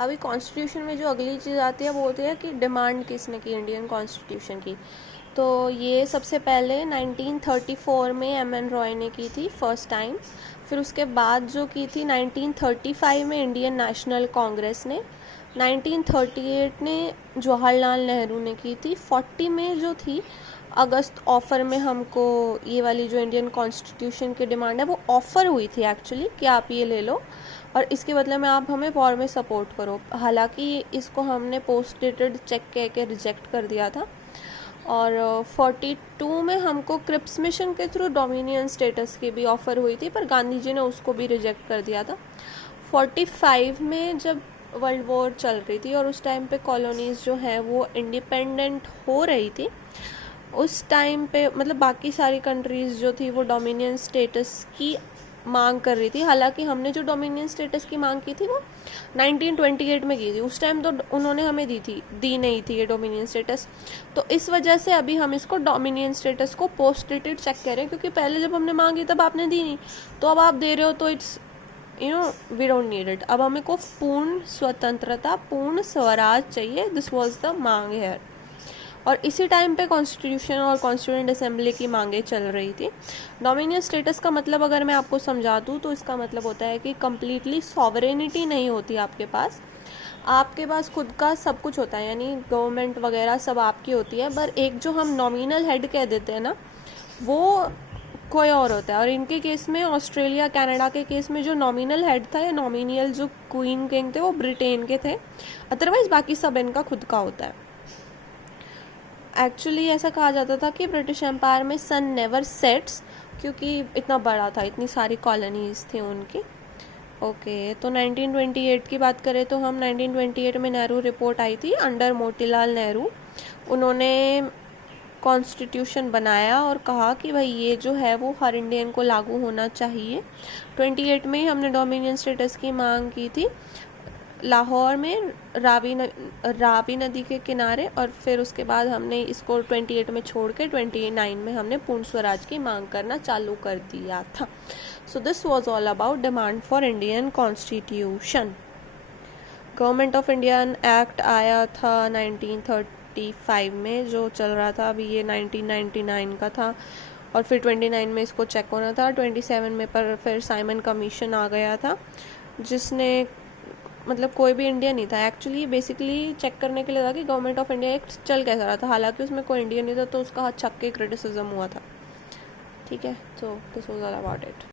अभी कॉन्स्टिट्यूशन में जो अगली चीज़ आती है वो होती है कि डिमांड किसने की इंडियन कॉन्स्टिट्यूशन की। तो ये सबसे पहले 1934 में एम.एन. रॉय ने की थी फर्स्ट टाइम। फिर उसके बाद जो की थी 1935 में इंडियन नेशनल कांग्रेस ने, 1938 ने जवाहरलाल नेहरू ने की थी, 40 में जो थी अगस्त ऑफ़र में हमको ये वाली जो इंडियन कॉन्स्टिट्यूशन की डिमांड है वो ऑफ़र हुई थी एक्चुअली कि आप ये ले लो और इसके बदले में आप हमें वॉर में सपोर्ट करो। हालांकि इसको हमने पोस्ट डेटेड चेक कह के रिजेक्ट कर दिया था। और 42 में हमको क्रिप्स मिशन के थ्रू डोमिनियन स्टेटस की भी ऑफ़र हुई थी, पर गांधी जी ने उसको भी रिजेक्ट कर दिया था। 45 में जब वर्ल्ड वॉर चल रही थी और उस टाइम पे कॉलोनीज़ जो हैं वो इंडिपेंडेंट हो रही थी, उस टाइम पे मतलब बाकी सारी कंट्रीज़ जो थी वो डोमिनियन स्टेटस की मांग कर रही थी। हालांकि हमने जो डोमिनियन स्टेटस की मांग की थी वो 1928 में की थी, उस टाइम तो उन्होंने हमें दी नहीं थी ये डोमिनियन स्टेटस। तो इस वजह से अभी हम इसको डोमिनियन स्टेटस को पोस्ट डेटेड चेक करें, क्योंकि पहले जब हमने मांगी तब आपने दी नहीं, तो अब आप दे रहे हो तो it's we don't need it. अब हमें को पूर्ण स्वतंत्रता, पूर्ण स्वराज चाहिए। दिस वॉज द मांग है। और इसी टाइम पे कॉन्स्टिट्यूशन और कॉन्स्टिट्यूएंट असेंबली की मांगे चल रही थी। डोमिनियन स्टेटस का मतलब अगर मैं आपको समझा दूँ तो इसका मतलब होता है कि कम्प्लीटली सॉवरेनिटी नहीं होती आपके पास खुद का सब कुछ होता है, यानी गवर्नमेंट वगैरह सब आपकी होती है, पर एक जो हम नॉमिनल हेड कह देते हैं ना, वो कोई और होता है। और इनके केस में, ऑस्ट्रेलिया कनाडा के केस में, जो नॉमिनल हेड था या नॉमिनियल जो क्वीन किंग थे वो ब्रिटेन के थे, अदरवाइज बाकी सब इनका खुद का होता है। एक्चुअली ऐसा कहा जाता था कि ब्रिटिश एम्पायर में सन नेवर सेट्स, क्योंकि इतना बड़ा था, इतनी सारी कॉलोनीज़ थी उनकी। ओके, तो 1928 की बात करें तो हम 1928 में नेहरू रिपोर्ट आई थी अंडर मोतीलाल नेहरू। उन्होंने कॉन्स्टिट्यूशन बनाया और कहा कि भाई ये जो है वो हर इंडियन को लागू होना चाहिए। 28 में ही हमने डोमिनियन स्टेटस की मांग की थी लाहौर में रावी नदी के किनारे, और फिर उसके बाद हमने इसको 28 में छोड़ के 29 में हमने पूर्ण स्वराज की मांग करना चालू कर दिया था। So this was all about demand for Indian constitution. Government of India act आया था 1935 में, जो चल रहा था अभी ये 1999 का था, और फिर 29 में इसको चेक होना था। 27 में पर फिर साइमन कमीशन आ गया था, जिसने मतलब कोई भी इंडिया नहीं था एक्चुअली, बेसिकली चेक करने के लिए था कि गवर्नमेंट ऑफ इंडिया एक्ट चल कैसा रहा था। हालांकि उसमें कोई इंडिया नहीं था, तो उसका हद छक के क्रिटिसिज्म हुआ था। ठीक है, तो this was all about it.